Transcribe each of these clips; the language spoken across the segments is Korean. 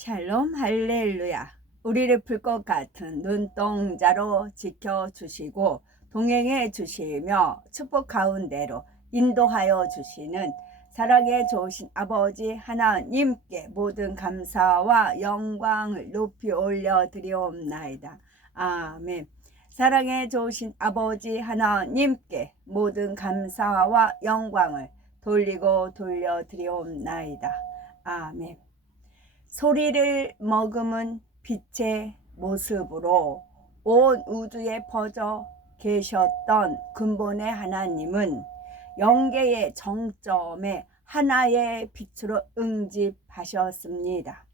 샬롬 할렐루야. 우리를 불꽃 같은 눈동자로 지켜주시고 동행해 주시며 축복 가운데로 인도하여 주시는 사랑에 좋으신 아버지 하나님께 모든 감사와 영광을 높이 올려드리옵나이다. 아멘. 사랑에 좋으신 아버지 하나님께 모든 감사와 영광을 돌리고 돌려드리옵나이다. 아멘. 소리를 머금은 빛의 모습으로 온 우주에 퍼져 계셨던 근본의 하나님은 영계의 정점에 하나의 빛으로 응집하셨습니다.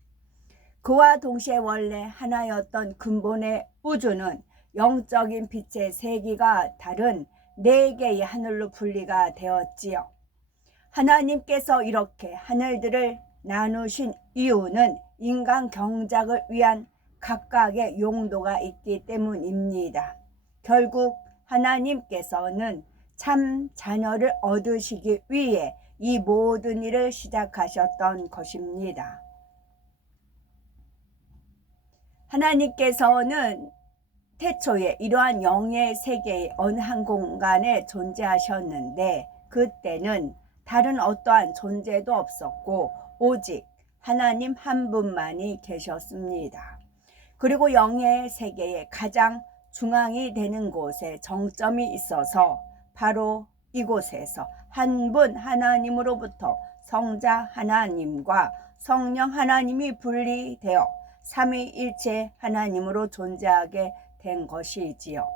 그와 동시에 원래 하나였던 근본의 우주는 영적인 빛의 세기가 다른 네 개의 하늘로 분리가 되었지요. 하나님께서 이렇게 하늘들을 나누신 이유는 인간 경작을 위한 각각의 용도가 있기 때문입니다. 결국 하나님께서는 참 자녀를 얻으시기 위해 이 모든 일을 시작하셨던 것입니다. 하나님께서는 태초에 이러한 영의 세계의 어느 한 공간에 존재하셨는데 그때는 다른 어떠한 존재도 없었고 오직 하나님 한 분만이 계셨습니다. 그리고 영의 세계의 가장 중앙이 되는 곳에 정점이 있어서 바로 이곳에서 한 분 하나님으로부터 성자 하나님과 성령 하나님이 분리되어 삼위일체 하나님으로 존재하게 된 것이지요.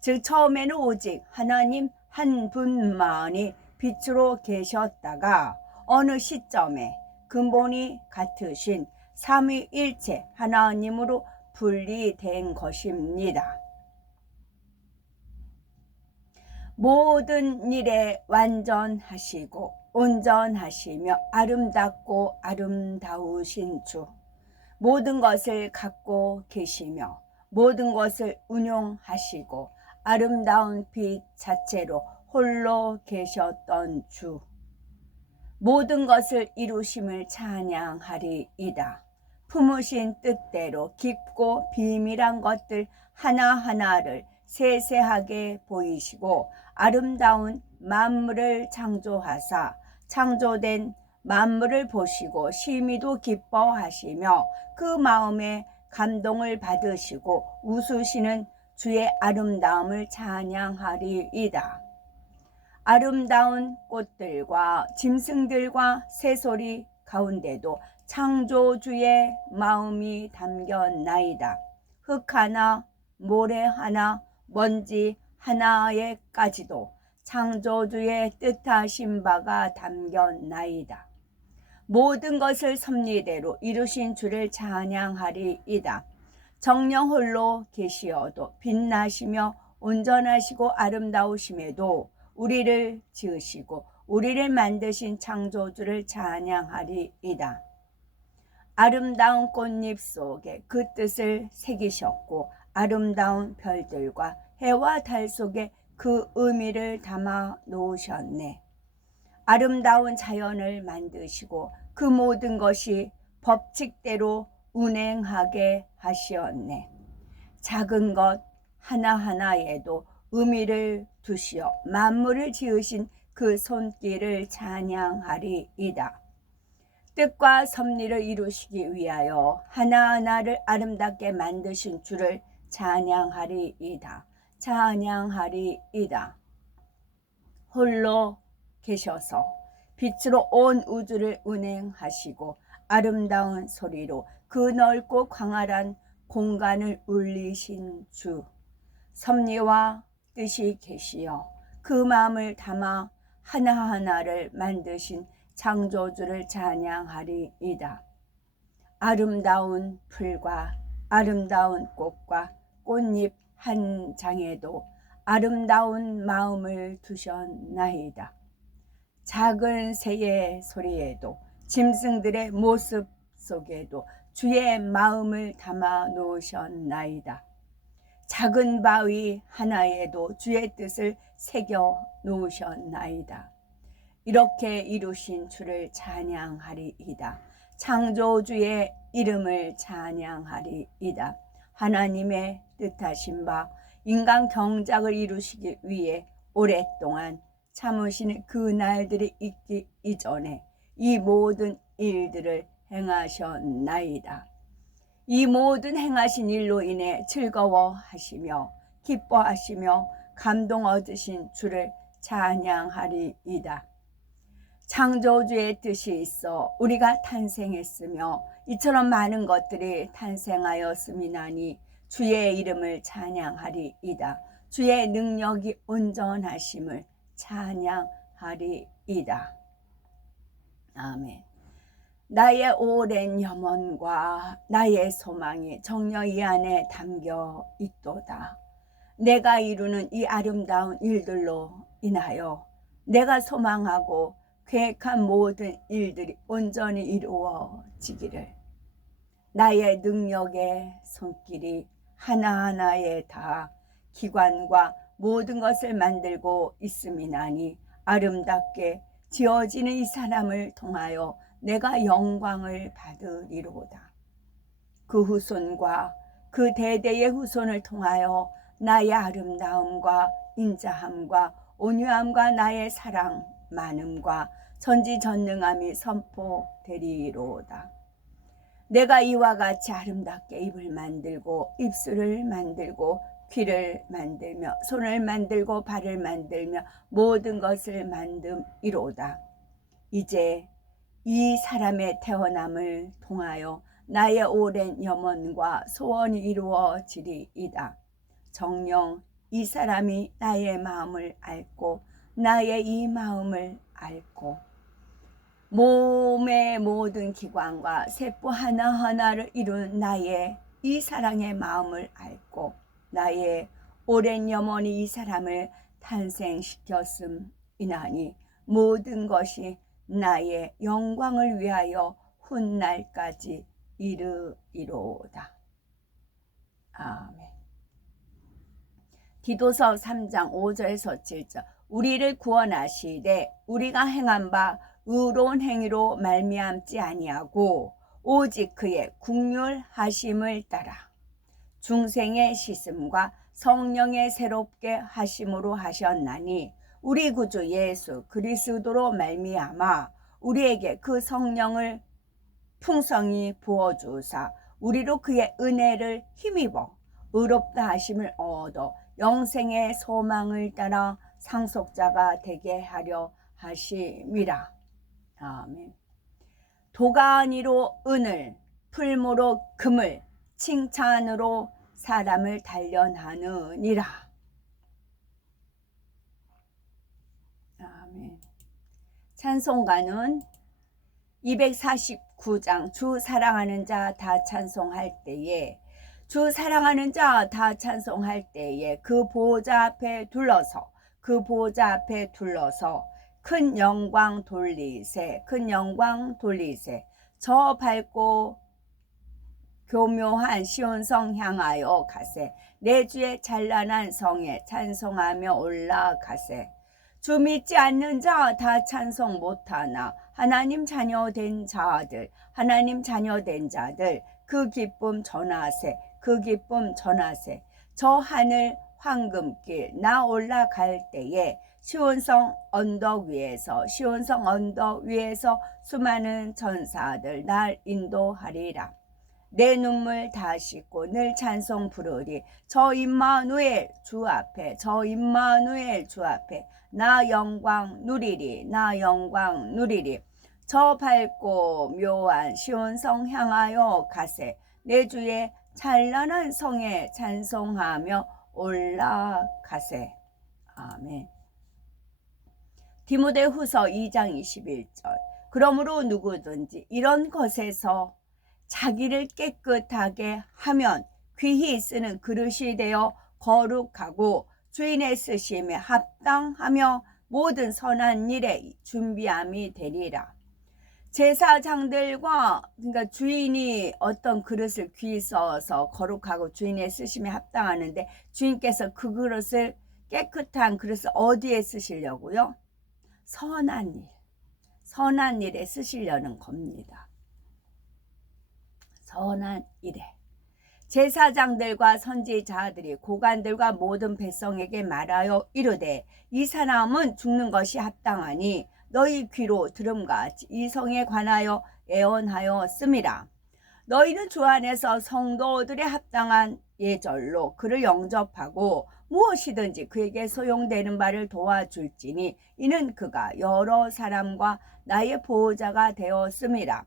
즉 처음에는 오직 하나님 한 분만이 빛으로 계셨다가 어느 시점에 근본이 같으신 삼위일체 하나님으로 분리된 것입니다. 모든 일에 완전하시고 온전하시며 아름답고 아름다우신 주, 모든 것을 갖고 계시며 모든 것을 운용하시고 아름다운 빛 자체로 홀로 계셨던 주, 모든 것을 이루심을 찬양하리이다. 품으신 뜻대로 깊고 비밀한 것들 하나하나를 세세하게 보이시고 아름다운 만물을 창조하사 창조된 만물을 보시고 심히도 기뻐하시며 그 마음에 감동을 받으시고 웃으시는 주의 아름다움을 찬양하리이다. 아름다운 꽃들과 짐승들과 새소리 가운데도 창조주의 마음이 담겼나이다. 흙 하나, 모래 하나, 먼지 하나에까지도 창조주의 뜻하신 바가 담겼나이다. 모든 것을 섭리대로 이루신 주를 찬양하리이다. 정령 홀로 계시어도 빛나시며 온전하시고 아름다우심에도 우리를 지으시고 우리를 만드신 창조주를 찬양하리이다. 아름다운 꽃잎 속에 그 뜻을 새기셨고 아름다운 별들과 해와 달 속에 그 의미를 담아 놓으셨네. 아름다운 자연을 만드시고 그 모든 것이 법칙대로 운행하게 하시었네. 작은 것 하나하나에도 의미를 두시어 만물을 지으신 그 손길을 찬양하리이다. 뜻과 섭리를 이루시기 위하여 하나하나를 아름답게 만드신 주를 찬양하리이다. 찬양하리이다. 홀로 계셔서 빛으로 온 우주를 운행하시고 아름다운 소리로 그 넓고 광활한 공간을 울리신 주, 섭리와 뜻이 계시어 그 마음을 담아 하나하나를 만드신 창조주를 찬양하리이다. 아름다운 풀과 아름다운 꽃과 꽃잎 한 장에도 아름다운 마음을 두셨나이다. 작은 새의 소리에도 짐승들의 모습 속에도 주의 마음을 담아 놓으셨나이다. 작은 바위 하나에도 주의 뜻을 새겨 놓으셨나이다. 이렇게 이루신 주를 찬양하리이다. 창조주의 이름을 찬양하리이다. 하나님의 뜻하신 바 인간 경작을 이루시기 위해 오랫동안 참으시는 그 날들이 있기 이전에 이 모든 일들을 행하셨나이다. 이 모든 행하신 일로 인해 즐거워하시며 기뻐하시며 감동 얻으신 주를 찬양하리이다. 창조주의 뜻이 있어 우리가 탄생했으며 이처럼 많은 것들이 탄생하였음이나니 주의 이름을 찬양하리이다. 주의 능력이 온전하심을 찬양하리이다. 아멘. 나의 오랜 염원과 나의 소망이 정녕 이 안에 담겨 있도다. 내가 이루는 이 아름다운 일들로 인하여 내가 소망하고 계획한 모든 일들이 온전히 이루어지기를 나의 능력의 손길이 하나하나에 다 기관과 모든 것을 만들고 있음이나니 아름답게 지어지는 이 사람을 통하여 내가 영광을 받으리로다. 그 후손과 그 대대의 후손을 통하여 나의 아름다움과 인자함과 온유함과 나의 사랑 많음과 전지전능함이 선포되리로다. 내가 이와 같이 아름답게 입을 만들고 입술을 만들고 귀를 만들며 손을 만들고 발을 만들며 모든 것을 만듦이로다. 이제 이 사람의 태어남을 통하여 나의 오랜 염원과 소원이 이루어지리이다. 정녕 이 사람이 나의 마음을 앓고 나의 이 마음을 앓고 몸의 모든 기관과 세포 하나하나를 이룬 나의 이 사랑의 마음을 앓고 나의 오랜 염원이 이 사람을 탄생시켰음이나니 모든 것이 나의 영광을 위하여 훗날까지 이르리로다. 아멘. 디도서 3장 5절에서 7절. 우리를 구원하시되 우리가 행한 바 의로운 행위로 말미암지 아니하고 오직 그의 긍휼하심을 따라 중생의 씻음과 성령의 새롭게 하심으로 하셨나니 우리 구주 예수 그리스도로 말미암아 우리에게 그 성령을 풍성히 부어주사 우리로 그의 은혜를 힘입어 의롭다 하심을 얻어 영생의 소망을 따라 상속자가 되게 하려 하심이라. 아멘. 도가니로 은을, 풀무로 금을, 칭찬으로 사람을 단련하느니라. 아멘. 찬송가는 249장 주 사랑하는 자 다 찬송할 때에 주 사랑하는 자 다 찬송할 때에 그 보좌 앞에 둘러서 큰 영광 돌리세 저 밝고 교묘한 시온성 향하여 가세 내 주의 찬란한 성에 찬송하며 올라가세. 주 믿지 않는 자 다 찬송 못하나 하나님 자녀된 자들 그 기쁨 전하세 저 하늘 황금길 나 올라갈 때에 시온성 언덕 위에서 수많은 천사들 날 인도하리라. 내 눈물 다 씻고 늘 찬송 부르리. 저 임마누엘 주 앞에 나 영광 누리리. 저 밝고 묘한 시온성 향하여 가세 내 주의 찬란한 성에 찬송하며 올라가세. 아멘. 디모데후서 2장 21절. 그러므로 누구든지 이런 것에서 자기를 깨끗하게 하면 귀히 쓰는 그릇이 되어 거룩하고 주인의 쓰심에 합당하며 모든 선한 일에 준비함이 되리라. 제사장들과 그러니까 주인이 어떤 그릇을 귀히 써서 거룩하고 주인의 쓰심에 합당하는데 주인께서 그 그릇을 깨끗한 그릇을 어디에 쓰시려고요? 선한 일에 쓰시려는 겁니다. 선한 이래. 제사장들과 선지자들이 고관들과 모든 백성에게 말하여 이르되 이 사람은 죽는 것이 합당하니 너희 귀로 들음과 이성에 관하여 애언하였음이라. 너희는 주 안에서 성도들의 합당한 예절로 그를 영접하고 무엇이든지 그에게 소용되는 바를 도와줄지니 이는 그가 여러 사람과 나의 보호자가 되었음이라.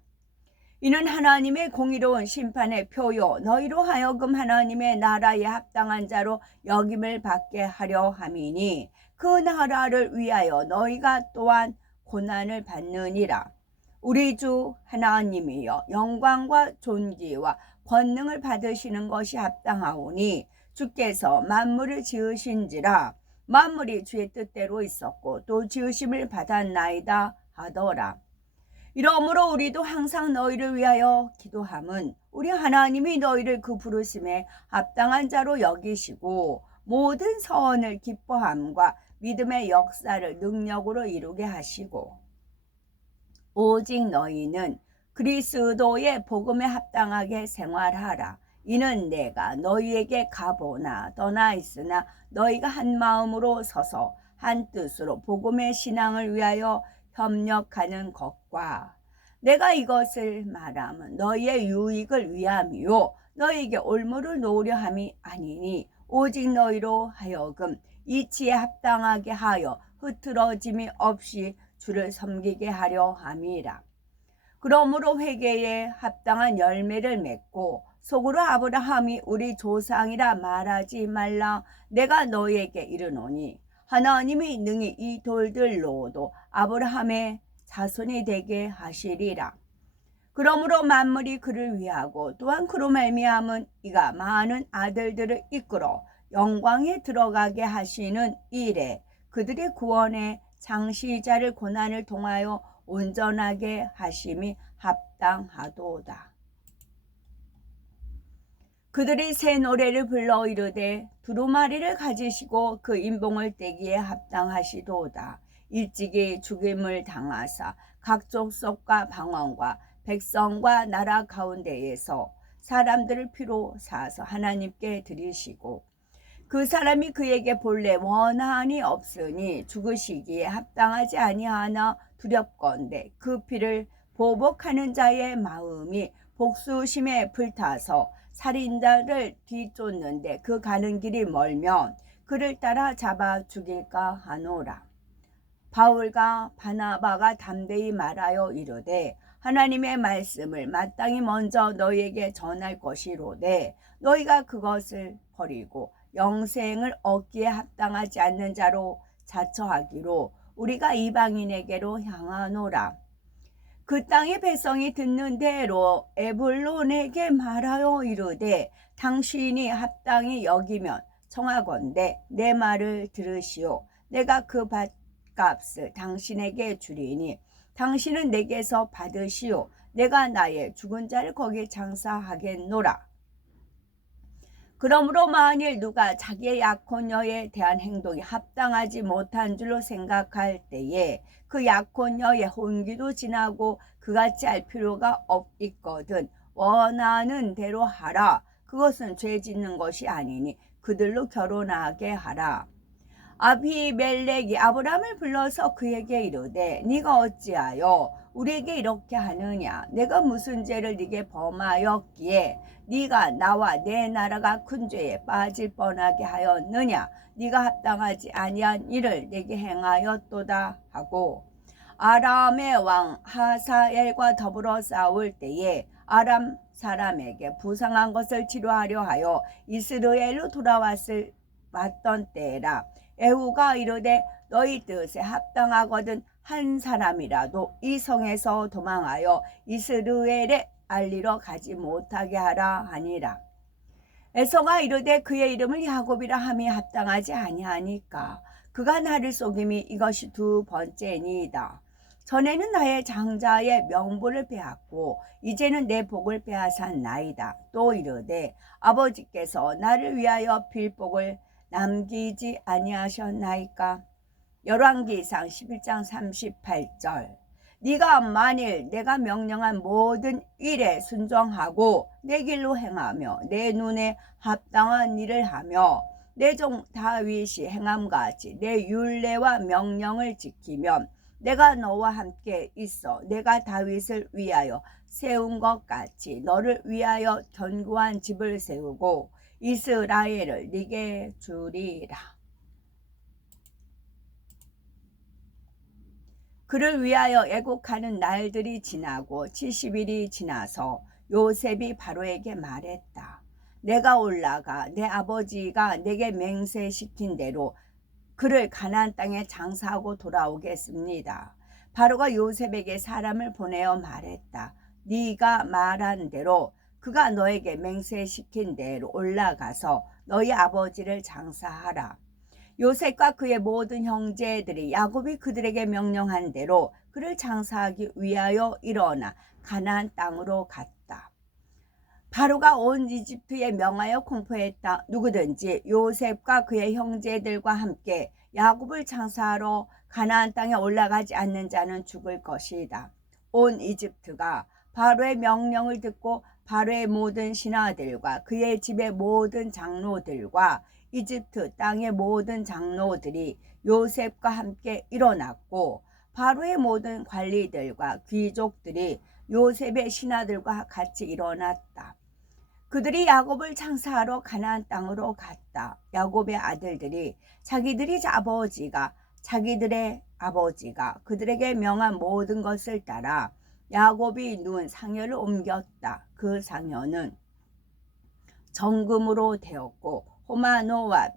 이는 하나님의 공의로운 심판의 표요 너희로 하여금 하나님의 나라에 합당한 자로 여김을 받게 하려 함이니 그 나라를 위하여 너희가 또한 고난을 받느니라. 우리 주 하나님이여 영광과 존귀와 권능을 받으시는 것이 합당하오니 주께서 만물을 지으신지라. 만물이 주의 뜻대로 있었고 또 지으심을 받았나이다 하더라. 이러므로 우리도 항상 너희를 위하여 기도함은 우리 하나님이 너희를 그 부르심에 합당한 자로 여기시고 모든 선을 기뻐함과 믿음의 역사를 능력으로 이루게 하시고 오직 너희는 그리스도의 복음에 합당하게 생활하라. 이는 내가 너희에게 가보나 떠나 있으나 너희가 한 마음으로 서서 한 뜻으로 복음의 신앙을 위하여 협력하는 것과 내가 이것을 말하면 너희의 유익을 위함이요 너희에게 올무를 놓으려 함이 아니니 오직 너희로 하여금 이치에 합당하게 하여 흐트러짐이 없이 주를 섬기게 하려 함이라. 그러므로 회개에 합당한 열매를 맺고 속으로 아브라함이 우리 조상이라 말하지 말라. 내가 너희에게 이르노니 하나님이 능히 이 돌들로도 아브라함의 자손이 되게 하시리라. 그러므로 만물이 그를 위하고 또한 그로 말미암은 이가 많은 아들들을 이끌어 영광에 들어가게 하시는 일에 그들의 구원의 창시자를 고난을 통하여 온전하게 하심이 합당하도다. 그들이 새 노래를 불러 이르되 두루마리를 가지시고 그 인봉을 떼기에 합당하시도다. 일찍이 죽임을 당하사 각 족속과 방언과 백성과 나라 가운데에서 사람들을 피로 사서 하나님께 드리시고 그 사람이 그에게 본래 원한이 없으니 죽으시기에 합당하지 아니하나 두렵건대 그 피를 보복하는 자의 마음이 복수심에 불타서 살인자를 뒤쫓는데 그 가는 길이 멀면 그를 따라 잡아 죽일까 하노라. 바울과 바나바가 담대히 말하여 이르되 하나님의 말씀을 마땅히 먼저 너희에게 전할 것이로되 너희가 그것을 버리고 영생을 얻기에 합당하지 않는 자로 자처하기로 우리가 이방인에게로 향하노라. 그 땅의 백성이 듣는 대로 에불론에게 말하여 이르되 당신이 합당히 여기면 청하건대 내 말을 들으시오. 내가 그 밭값을 당신에게 주리니 당신은 내게서 받으시오. 내가 나의 죽은 자를 거기 장사하겠노라. 그러므로 만일 누가 자기의 약혼녀에 대한 행동이 합당하지 못한 줄로 생각할 때에 그 약혼녀의 혼기도 지나고 그같이 할 필요가 있거든 원하는 대로 하라. 그것은 죄 짓는 것이 아니니 그들로 결혼하게 하라. 아비멜렉이 아브람을 불러서 그에게 이르되 네가 어찌하여 우리에게 이렇게 하느냐. 내가 무슨 죄를 네게 범하였기에 네가 나와 내 나라가 큰 죄에 빠질 뻔하게 하였느냐. 네가 합당하지 아니한 일을 내게 행하였도다 하고 아람의 왕 하사엘과 더불어 싸울 때에 아람 사람에게 부상한 것을 치료하려 하여 이스라엘로 왔던 때라. 에후가 이르되 너희 뜻에 합당하거든 한 사람이라도 이 성에서 도망하여 이스라엘에 알리러 가지 못하게 하라 하니라. 에서가 이르되 그의 이름을 야곱이라 함이 합당하지 아니하니까 그가 나를 속임이 이것이 두 번째니이다. 전에는 나의 장자의 명분을 빼앗고 이제는 내 복을 빼앗았나이다. 또 이르되 아버지께서 나를 위하여 필복을 남기지 아니하셨나이까. 열왕기상 11장 38절. 네가 만일 내가 명령한 모든 일에 순종하고 내 길로 행하며 내 눈에 합당한 일을 하며 내 종 다윗이 행함 같이 내 율례와 명령을 지키면 내가 너와 함께 있어 내가 다윗을 위하여 세운 것 같이 너를 위하여 견고한 집을 세우고 이스라엘을 네게 주리라. 그를 위하여 애곡하는 날들이 지나고 70일이 지나서 요셉이 바로에게 말했다. 내가 올라가 내 아버지가 내게 맹세시킨 대로 그를 가나안 땅에 장사하고 돌아오겠습니다. 바로가 요셉에게 사람을 보내어 말했다. 네가 말한 대로 그가 너에게 맹세시킨 대로 올라가서 너희 아버지를 장사하라. 요셉과 그의 모든 형제들이 야곱이 그들에게 명령한 대로 그를 장사하기 위하여 일어나 가나안 땅으로 갔다. 바로가 온 이집트에 명하여 공포했다. 누구든지 요셉과 그의 형제들과 함께 야곱을 장사하러 가나안 땅에 올라가지 않는 자는 죽을 것이다. 온 이집트가 바로의 명령을 듣고 바로의 모든 신하들과 그의 집의 모든 장로들과 이집트 땅의 모든 장로들이 요셉과 함께 일어났고 바로의 모든 관리들과 귀족들이 요셉의 신하들과 같이 일어났다. 그들이 야곱을 장사하러 가나안 땅으로 갔다. 야곱의 아들들이 자기들의 아버지가 그들에게 명한 모든 것을 따라 야곱이 누운 상여를 옮겼다. 그 상여는 정금으로 되었고 호마노와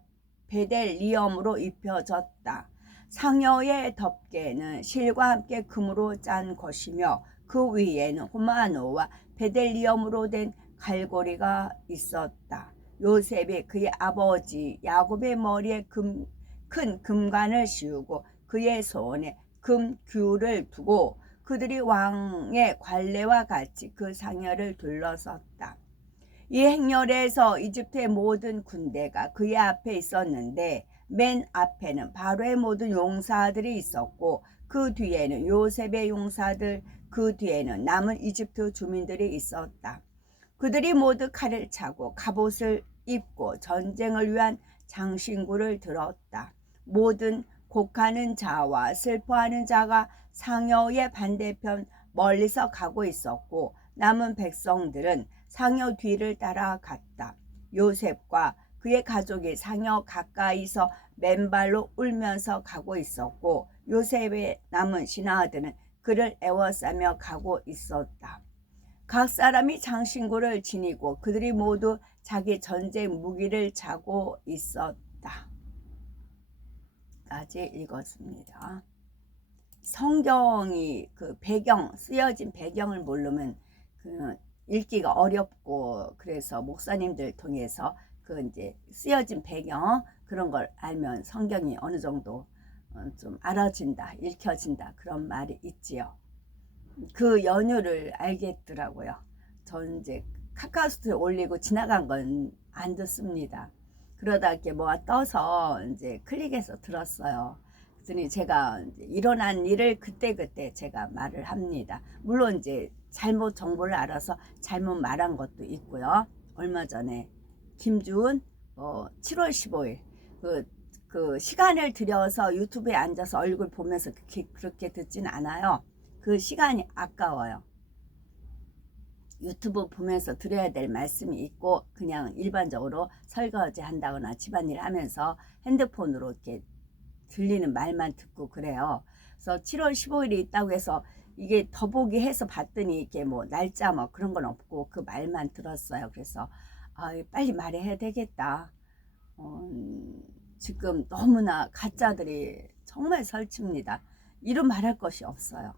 베델리엄으로 입혀졌다. 상여의 덮개는 실과 함께 금으로 짠 것이며 그 위에는 호마노와 베델리엄으로 된 갈고리가 있었다. 요셉이 그의 아버지 야곱의 머리에 큰 금관을 씌우고 그의 손에 금규를 두고 그들이 왕의 관례와 같이 그 상여를 둘러섰다. 이 행렬에서 이집트의 모든 군대가 그의 앞에 있었는데 맨 앞에는 바로의 모든 용사들이 있었고 그 뒤에는 요셉의 용사들, 그 뒤에는 남은 이집트 주민들이 있었다. 그들이 모두 칼을 차고 갑옷을 입고 전쟁을 위한 장신구를 들었다. 모든 곡하는 자와 슬퍼하는 자가 상여의 반대편 멀리서 가고 있었고 남은 백성들은 상여 뒤를 따라갔다. 요셉과 그의 가족이 상여 가까이서 맨발로 울면서 가고 있었고 요셉의 남은 신하들은 그를 애워싸며 가고 있었다. 각 사람이 장신구를 지니고 그들이 모두 자기 전쟁 무기를 차고 있었다. 까지 읽었습니다. 성경이 그 배경, 쓰여진 배경을 모르면 그 읽기가 어렵고 그래서 목사님들 통해서 그 이제 쓰여진 배경 그런 걸 알면 성경이 어느 정도 좀 알아진다, 읽혀진다 그런 말이 있지요. 그 연유를 알겠더라고요. 전 이제 카카오스트에 올리고 지나간 건 안 듣습니다. 그러다 이렇게 뭐가 떠서 이제 클릭해서 들었어요. 그랬더니 제가 이제 일어난 일을 그때그때 제가 말을 합니다. 물론 이제 잘못 정보를 알아서 잘못 말한 것도 있고요. 얼마 전에 김주은 7월 15일 그 시간을 들여서 유튜브에 앉아서 얼굴 보면서 그렇게 듣진 않아요. 그 시간이 아까워요. 유튜브 보면서 들어야 될 말씀이 있고 그냥 일반적으로 설거지 한다거나 집안일 하면서 핸드폰으로 이렇게 들리는 말만 듣고 그래요. 그래서 7월 15일이 있다고 해서 이게 더보기 해서 봤더니 이게 뭐 날짜 뭐 그런 건 없고 그 말만 들었어요. 그래서 빨리 말해야 되겠다. 지금 너무나 가짜들이 정말 설칩니다. 이루 말할 것이 없어요.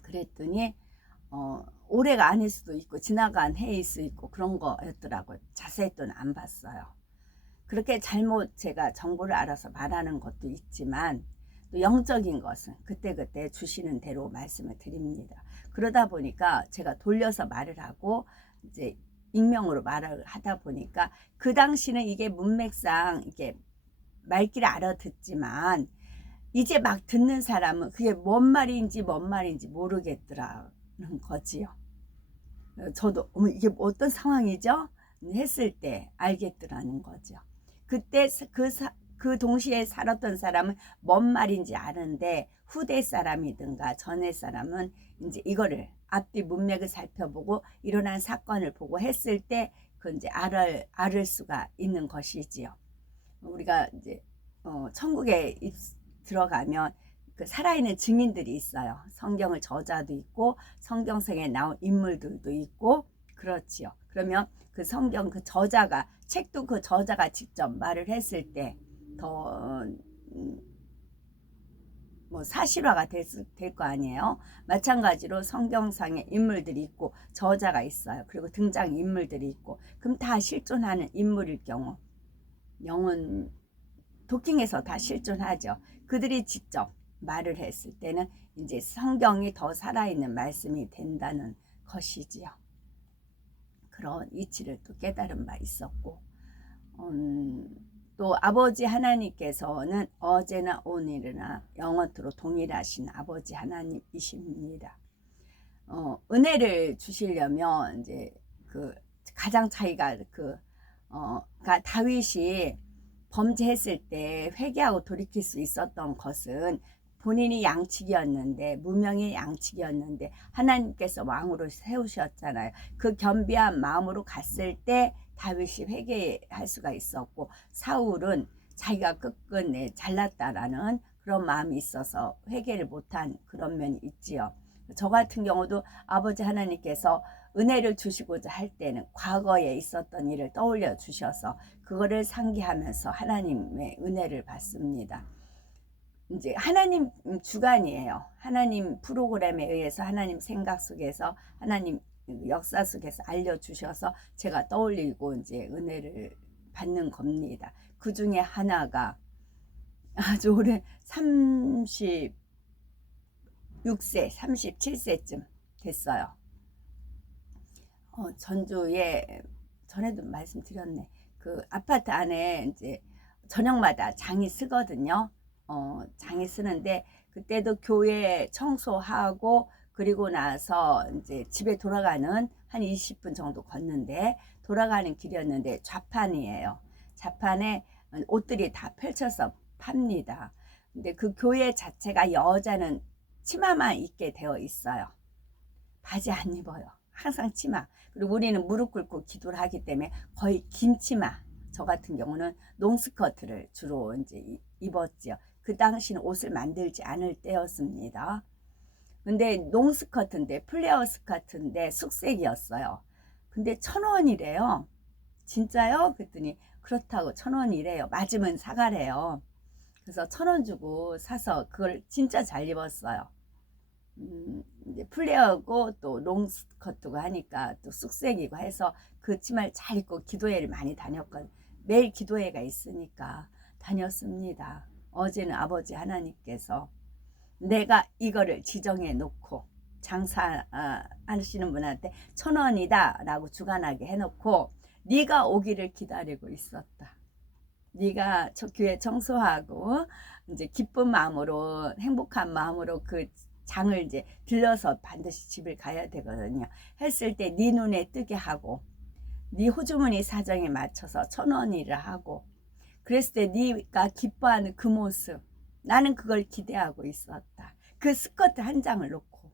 그랬더니 올해가 아닐 수도 있고 지나간 해일 수 있고 그런 거였더라고요. 자세히 또는 안 봤어요. 그렇게 잘못 제가 정보를 알아서 말하는 것도 있지만 또 영적인 것은 그때그때 주시는 대로 말씀을 드립니다. 그러다 보니까 제가 돌려서 말을 하고 이제 익명으로 말을 하다 보니까 그 당시는 이게 문맥상 이게 말귀를 알아듣지만 이제 막 듣는 사람은 그게 뭔 말인지 모르겠더라는 거지요. 저도 어머 이게 어떤 상황이죠? 했을 때 알겠더라는 거죠. 그때 그 동시에 살았던 사람은 뭔 말인지 아는데 후대 사람이든가 전에 사람은 이제 이거를 앞뒤 문맥을 살펴보고 일어난 사건을 보고 했을 때 그 이제 알을 수가 있는 것이지요. 우리가 이제 천국에 들어가면 그 살아있는 증인들이 있어요. 성경을 저자도 있고 성경성에 나온 인물들도 있고 그렇지요. 그러면 그 성경 그 저자가 책도 그 저자가 직접 말을 했을 때 더 뭐 사실화가 될 거 아니에요. 마찬가지로 성경상에 인물들이 있고 저자가 있어요. 그리고 등장 인물들이 있고 그럼 다 실존하는 인물일 경우 영혼 도킹에서 다 실존하죠. 그들이 직접 말을 했을 때는 이제 성경이 더 살아있는 말씀이 된다는 것이지요. 그런 이치를 또 깨달은 바 있었고 또 아버지 하나님께서는 어제나 오늘이나 영원토록 동일하신 아버지 하나님이십니다. 은혜를 주시려면 이제 그 가장 차이가 그러니까 다윗이 범죄했을 때 회개하고 돌이킬 수 있었던 것은 본인이 양측이었는데 무명의 양측이었는데 하나님께서 왕으로 세우셨잖아요. 그 겸비한 마음으로 갔을 때 다윗이 회개할 수가 있었고 사울은 자기가 끝끝내 잘났다라는 그런 마음이 있어서 회개를 못한 그런 면이 있지요. 저 같은 경우도 아버지 하나님께서 은혜를 주시고자 할 때는 과거에 있었던 일을 떠올려 주셔서 그거를 상기하면서 하나님의 은혜를 받습니다. 이제 하나님 주관이에요. 하나님 프로그램에 의해서 하나님 생각 속에서 하나님 역사 속에서 알려주셔서 제가 떠올리고 이제 은혜를 받는 겁니다. 그 중에 하나가 아주 오래 36세, 37세쯤 됐어요. 전주에 전에도 말씀드렸네. 그 아파트 안에 이제 저녁마다 장이 쓰거든요. 장이 쓰는데 그때도 교회 청소하고 그리고 나서 이제 집에 돌아가는 한 20분 정도 걷는데 돌아가는 길이었는데 좌판이에요. 좌판에 옷들이 다 펼쳐서 팝니다. 근데 그 교회 자체가 여자는 치마만 입게 되어 있어요. 바지 안 입어요. 항상 치마. 그리고 우리는 무릎 꿇고 기도를 하기 때문에 거의 긴 치마. 저 같은 경우는 롱스커트를 주로 이제 입었지요. 그 당시는 옷을 만들지 않을 때였습니다. 근데 롱스커트인데 플레어 스커트인데 숙색이었어요. 근데 1,000원이래요. 진짜요? 그랬더니 그렇다고 1,000원이래요. 맞으면 사가래요. 그래서 1,000원 주고 사서 그걸 진짜 잘 입었어요. 이제 플레어고 또 롱스커트고 하니까 또 숙색이고 해서 그 치마를 잘 입고 기도회를 많이 다녔거든요. 매일 기도회가 있으니까 다녔습니다. 어제는 아버지 하나님께서 내가 이거를 지정해 놓고 장사하시는 분한테 1,000원이다 라고 주관하게 해놓고 네가 오기를 기다리고 있었다. 네가 저 교회 청소하고 이제 기쁜 마음으로 행복한 마음으로 그 장을 이제 들러서 반드시 집을 가야 되거든요. 했을 때 네 눈에 뜨게 하고 네 호주머니 사정에 맞춰서 1,000원이라 하고 그랬을 때 네가 기뻐하는 그 모습 나는 그걸 기대하고 있었다. 그 스커트 한 장을 놓고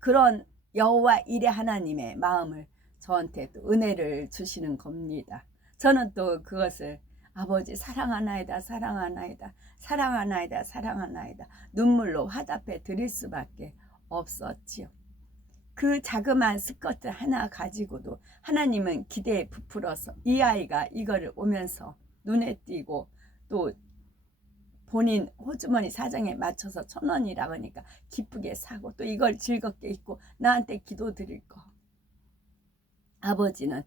그런 여호와 일의 하나님의 마음을 저한테 또 은혜를 주시는 겁니다. 저는 또 그것을 아버지 사랑하나이다 사랑하나이다 사랑하나이다 사랑하나이다 눈물로 화답해 드릴 수밖에 없었지요. 그 자그마한 스커트 하나 가지고도 하나님은 기대에 부풀어서 이 아이가 이거를 오면서 눈에 띄고 또 본인 호주머니 사정에 맞춰서 1,000원이라고 하니까 기쁘게 사고 또 이걸 즐겁게 입고 나한테 기도 드릴 거. 아버지는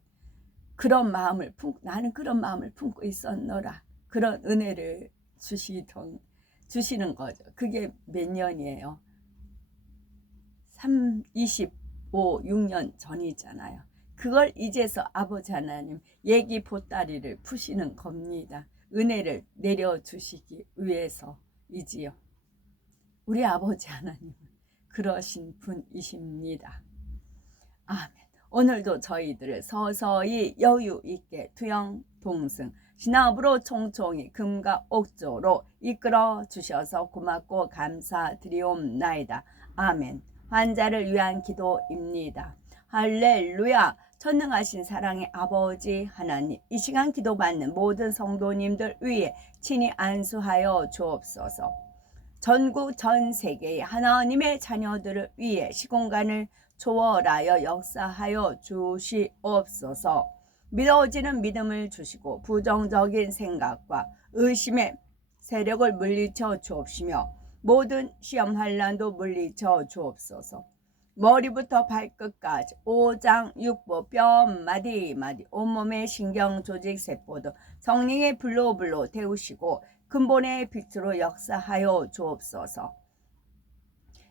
그런 마음을 나는 그런 마음을 품고 있었노라. 그런 은혜를 주시는 거죠. 그게 몇 년이에요? 25, 6년 전이잖아요. 그걸 이제서 아버지 하나님 얘기 보따리를 푸시는 겁니다. 은혜를 내려주시기 위해서이지요. 우리 아버지 하나님은 그러신 분이십니다. 아멘. 오늘도 저희들을 서서히 여유 있게 투영 동승 진압으로 총총히 금과 옥조로 이끌어 주셔서 고맙고 감사드리옵나이다. 아멘. 환자를 위한 기도입니다. 할렐루야. 전능하신 사랑의 아버지 하나님, 이 시간 기도받는 모든 성도님들 위해 친히 안수하여 주옵소서. 전국 전 세계의 하나님의 자녀들을 위해 시공간을 초월하여 역사하여 주시옵소서. 믿어지는 믿음을 주시고 부정적인 생각과 의심의 세력을 물리쳐 주옵시며 모든 시험 환난도 물리쳐 주옵소서. 머리부터 발끝까지 오장 육부 뼈 마디 온몸의 신경 조직 세포도 성령의 불로 태우시고 근본의 빛으로 역사하여 주옵소서.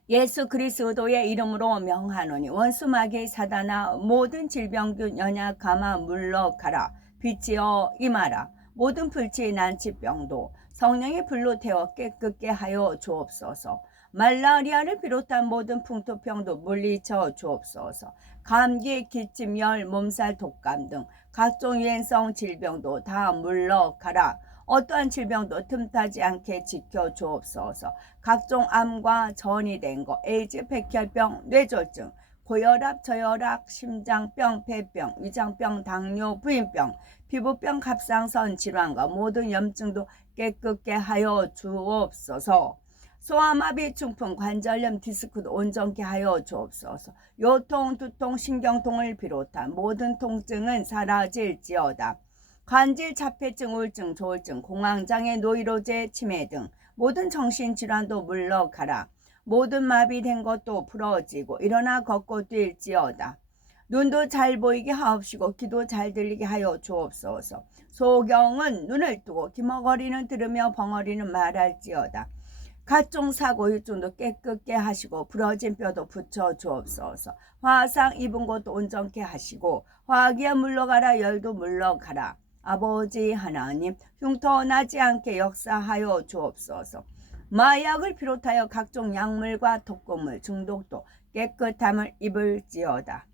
예수 그리스도의 이름으로 명하노니 원수 마귀 사단아 모든 질병균 연약감아 물러가라. 빛이여 임하라. 모든 불치 난치병도 성령의 불로 태워 깨끗게 하여 주옵소서. 말라리아를 비롯한 모든 풍토병도 물리쳐 주옵소서. 감기, 기침, 열, 몸살, 독감 등 각종 유행성 질병도 다 물러가라. 어떠한 질병도 틈타지 않게 지켜주옵소서. 각종 암과 전이 된 것, 에이즈, 백혈병, 뇌졸중, 고혈압, 저혈압, 심장병, 폐병, 위장병, 당뇨, 부인병, 피부병, 갑상선 질환과 모든 염증도 깨끗게 하여 주옵소서. 소아마비, 중풍, 관절염, 디스크도 온전케 하여 주옵소서. 요통, 두통, 신경통을 비롯한 모든 통증은 사라질지어다. 관질, 자폐증, 우울증, 조울증, 공황장애, 노이로제, 치매 등 모든 정신질환도 물러가라. 모든 마비된 것도 풀어지고 일어나 걷고 뛸지어다. 눈도 잘 보이게 하옵시고 귀도 잘 들리게 하여 주옵소서. 소경은 눈을 뜨고 기머거리는 들으며 벙어리는 말할지어다. 각종 사고 유증도 깨끗게 하시고 부러진 뼈도 붙여 주옵소서. 화상 입은 곳도 온전케 하시고 화기야 물러가라. 열도 물러가라. 아버지 하나님, 흉터나지 않게 역사하여 주옵소서. 마약을 비롯하여 각종 약물과 독극물 중독도 깨끗함을 입을지어다.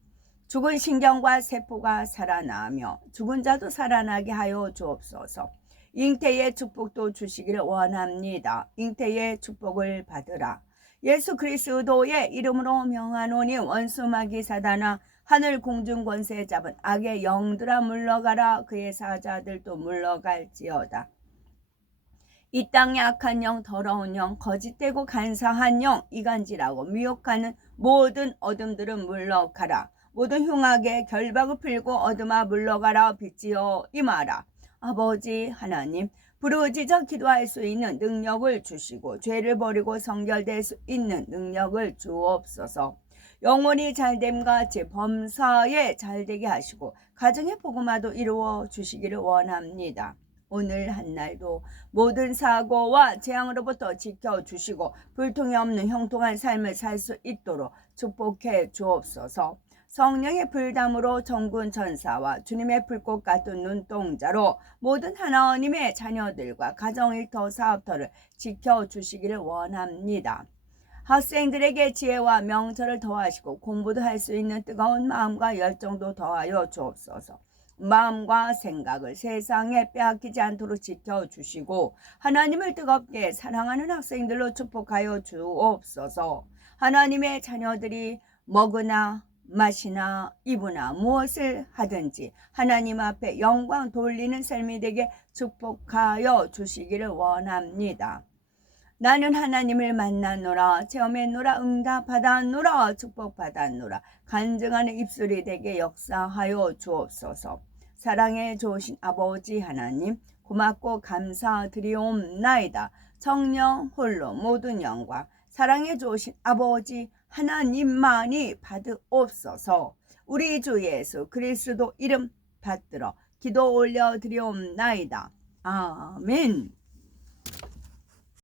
죽은 신경과 세포가 살아나며 죽은 자도 살아나게 하여 주옵소서. 잉태의 축복도 주시기를 원합니다. 잉태의 축복을 받으라. 예수 그리스도의 이름으로 명하노니 원수 마귀 사단아 하늘 공중 권세 잡은 악의 영들아 물러가라. 그의 사자들도 물러갈지어다. 이 땅의 악한 영, 더러운 영, 거짓되고 간사한 영, 이간질하고 미혹하는 모든 어둠들은 물러가라. 모든 흉악의 결박을 풀고 어둠아 물러가라. 빛이여 임하라. 아버지 하나님, 부르짖어 기도할 수 있는 능력을 주시고 죄를 버리고 성결될 수 있는 능력을 주옵소서. 영혼이 잘됨과 같이 범사에 잘되게 하시고 가정의 복음화도 이루어 주시기를 원합니다. 오늘 한날도 모든 사고와 재앙으로부터 지켜주시고 불통이 없는 형통한 삶을 살 수 있도록 축복해 주옵소서. 성령의 불담으로 정군 천사와 주님의 불꽃 같은 눈동자로 모든 하나님의 자녀들과 가정일터 사업터를 지켜주시기를 원합니다. 학생들에게 지혜와 명철을 더하시고 공부도 할 수 있는 뜨거운 마음과 열정도 더하여 주옵소서. 마음과 생각을 세상에 빼앗기지 않도록 지켜주시고 하나님을 뜨겁게 사랑하는 학생들로 축복하여 주옵소서. 하나님의 자녀들이 먹으나 마시나 입으나 무엇을 하든지 하나님 앞에 영광 돌리는 삶이 되게 축복하여 주시기를 원합니다. 나는 하나님을 만났노라. 체험했노라. 응답받았노라. 축복받았노라. 간증하는 입술이 되게 역사하여 주옵소서. 사랑해 주신 아버지 하나님, 고맙고 감사드리옵나이다. 성령 홀로 모든 영광 사랑해 주신 아버지 하나님만이 받으옵소서. 우리 주 예수 그리스도 이름 받들어 기도 올려드리옵나이다. 아멘.